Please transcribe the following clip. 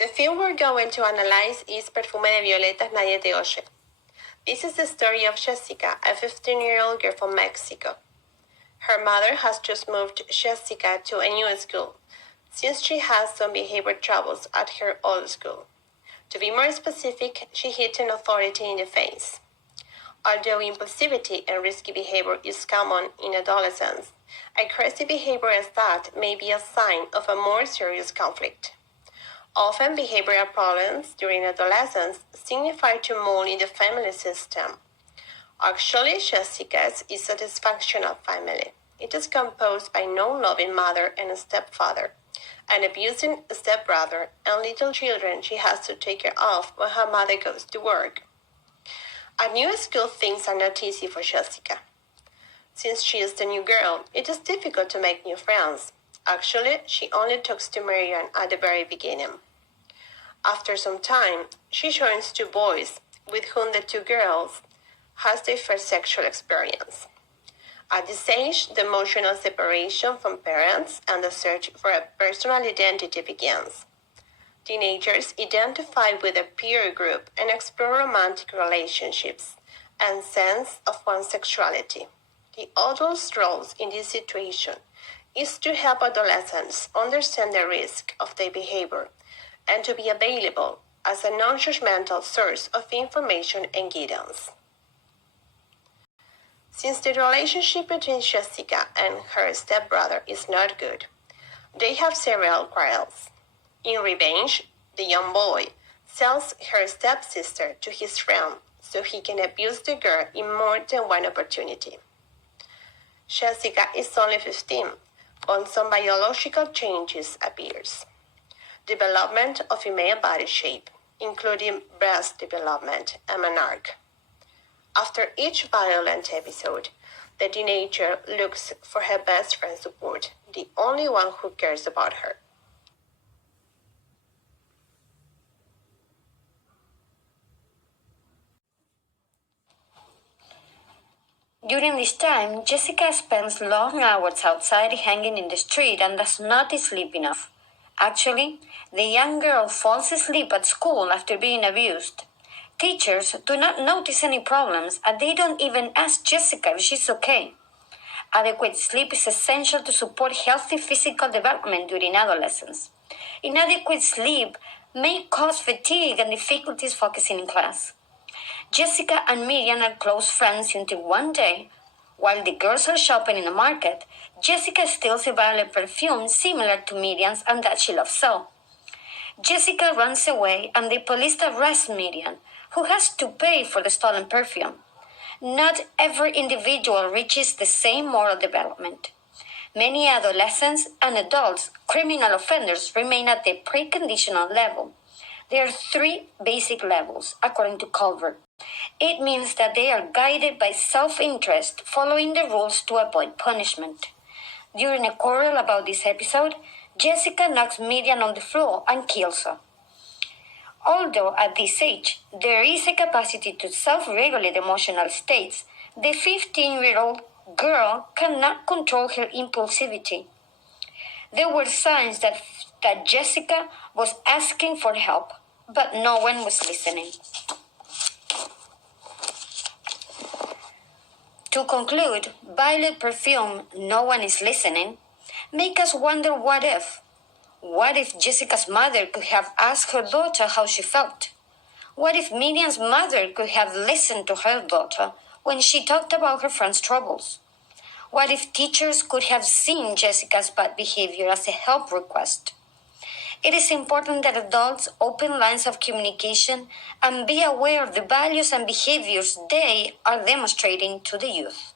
The film we're going to analyze is Perfume de Violetas Nadie Te Oye. This is the story of Jessica, a 15-year-old girl from Mexico. Her mother has just moved Jessica to a new school, since she has some behavior troubles at her old school. To be more specific, she hit an authority in the face. Although impulsivity and risky behavior is common in adolescence, aggressive behavior as that may be a sign of a more serious conflict. Often, behavioral problems during adolescence signify turmoil in the family system. Actually, Jessica's is a dysfunctional family. It is composed by no loving mother and a stepfather, an abusing stepbrother, and little children she has to take care of when her mother goes to work. At new school, things are not easy for Jessica. Since she is the new girl, it is difficult to make new friends. Actually, she only talks to Marian at the very beginning. After some time, she joins two boys, with whom the two girls has their first sexual experience. At this age, the emotional separation from parents and the search for a personal identity begins. Teenagers identify with a peer group and explore romantic relationships and sense of one's sexuality. The adult's role in this situation is to help adolescents understand the risk of their behavior and to be available as a non-judgmental source of information and guidance. Since the relationship between Jessica and her stepbrother is not good, they have several quarrels. In revenge, the young boy sells her stepsister to his friend so he can abuse the girl in more than one opportunity. Jessica is only 15, but some biological changes appears. Development of female body shape, including breast development and menarche. After each violent episode, the teenager looks for her best friend's support, the only one who cares about her. During this time, Jessica spends long hours outside hanging in the street and does not sleep enough. Actually, the young girl falls asleep at school after being abused. Teachers do not notice any problems and they don't even ask Jessica if she's okay. Adequate sleep is essential to support healthy physical development during adolescence. Inadequate sleep may cause fatigue and difficulties focusing in class. Jessica and Miriam are close friends until one day, while the girls are shopping in the market, Jessica steals a violet perfume similar to Miriam's and that she loves so. Jessica runs away and the police arrest Miriam, who has to pay for the stolen perfume. Not every individual reaches the same moral development. Many adolescents and adults, criminal offenders, remain at the preconditional level. There are three basic levels, according to Culver. It means that they are guided by self-interest, following the rules to avoid punishment. During a quarrel about this episode, Jessica knocks Miriam on the floor and kills her. Although at this age, there is a capacity to self-regulate emotional states, the 15-year-old girl cannot control her impulsivity. There were signs that Jessica was asking for help, but no one was listening. To conclude, violet perfume, no one is listening, make us wonder what if. What if Jessica's mother could have asked her daughter how she felt? What if Miriam's mother could have listened to her daughter when she talked about her friend's troubles? What if teachers could have seen Jessica's bad behavior as a help request? It is important that adults open lines of communication and be aware of the values and behaviors they are demonstrating to the youth.